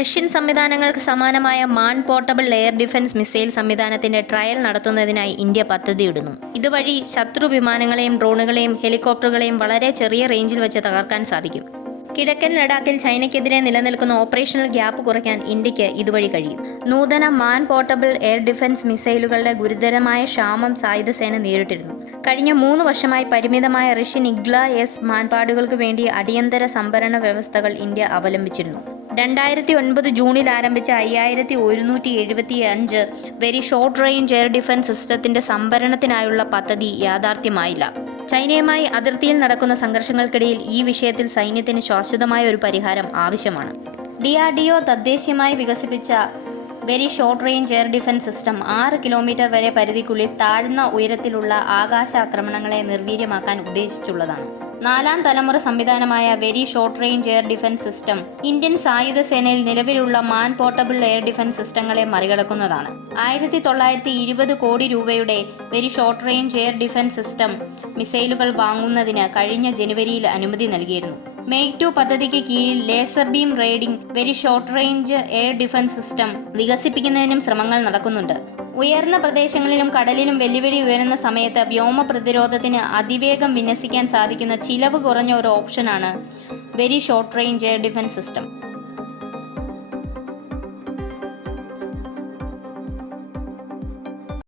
Russian സംവിധാനങ്ങൾക്ക് സമാനമായ man portable air defence missile സംവിധാനത്തിന്റെ ട്രയൽ നടത്തുന്നതിനായി ഇന്ത്യ പദ്ധതിയിടുന്നു. ഇതുവഴി ശത്രു വിമാനങ്ങളെയും ഡ്രോണുകളെയും ഹെലികോപ്റ്ററുകളെയും വളരെ ചെറിയ റേഞ്ചിൽ വെച്ച് തകർക്കാൻ സാധിക്കും. കിഴക്കൻ ലഡാക്കിൽ ചൈനയ്ക്കെതിരെ നിലനിൽക്കുന്ന ഓപ്പറേഷണൽ ഗ്യാപ്പ് കുറയ്ക്കാൻ ഇന്ത്യയ്ക്ക് ഇതുവഴി കഴിയും. നൂതന മാൻ പോർട്ടബിൾ എയർ ഡിഫൻസ് മിസൈലുകളുടെ ഗുരുതരമായ ക്ഷാമം സായുധസേന നേരിട്ടിരുന്നു. കഴിഞ്ഞ മൂന്ന് വർഷമായി പരിമിതമായ റഷ്യൻ ഇഗ്ല എസ് മാൻപാടുകൾക്ക് വേണ്ടി അടിയന്തര സംഭരണ വ്യവസ്ഥകൾ ഇന്ത്യ അവലംബിച്ചിരുന്നു. രണ്ടായിരത്തി ഒൻപത് ജൂണിൽ ആരംഭിച്ച അയ്യായിരത്തി ഒരുന്നൂറ്റി എഴുപത്തി അഞ്ച് very short range air defence സിസ്റ്റത്തിന്റെ സംഭരണത്തിനായുള്ള പദ്ധതി യാഥാർത്ഥ്യമായില്ല. ചൈനയുമായി അതിർത്തിയിൽ നടക്കുന്ന സംഘർഷങ്ങൾക്കിടയിൽ ഈ വിഷയത്തിൽ സൈന്യത്തിന് ശാശ്വതമായ ഒരു പരിഹാരം ആവശ്യമാണ്. ഡി ആർ ഡി ഒ തദ്ദേശീയമായി വികസിപ്പിച്ച very short range air defence system. ആറ് കിലോമീറ്റർ വരെ പരിധിക്കുള്ളിൽ താഴ്ന്ന ഉയരത്തിലുള്ള ആകാശ ആക്രമണങ്ങളെ നിർവീര്യമാക്കാൻ ഉദ്ദേശിച്ചുള്ളതാണ്. നാലാം തലമുറ സംവിധാനമായ very short range air defence system Indian സായുധ സേനയിൽ നിലവിലുള്ള മാൻ പോർട്ടബിൾ എയർ ഡിഫൻസ് സിസ്റ്റങ്ങളെ മറികടക്കുന്നതാണ്. ആയിരത്തി തൊള്ളായിരത്തി ഇരുപത് കോടി രൂപയുടെ very short range air defence system മിസൈലുകൾ വാങ്ങുന്നതിന് കഴിഞ്ഞ ജനുവരിയിൽ അനുമതി നൽകിയിരുന്നു. മേക്ക് ടു പദ്ധതിക്ക് കീഴിൽ laser beam riding very short range air defence system വികസിപ്പിക്കുന്നതിനും ശ്രമങ്ങൾ നടക്കുന്നുണ്ട്. ഉയർന്ന പ്രദേശങ്ങളിലും കടലിലും വെല്ലുവിളി ഉയരുന്ന സമയത്ത് വ്യോമ പ്രതിരോധത്തിന് അതിവേഗം വിന്യസിക്കാൻ സാധിക്കുന്ന ചിലവ് കുറഞ്ഞ ഒരു ഓപ്ഷനാണ് very short range air defence system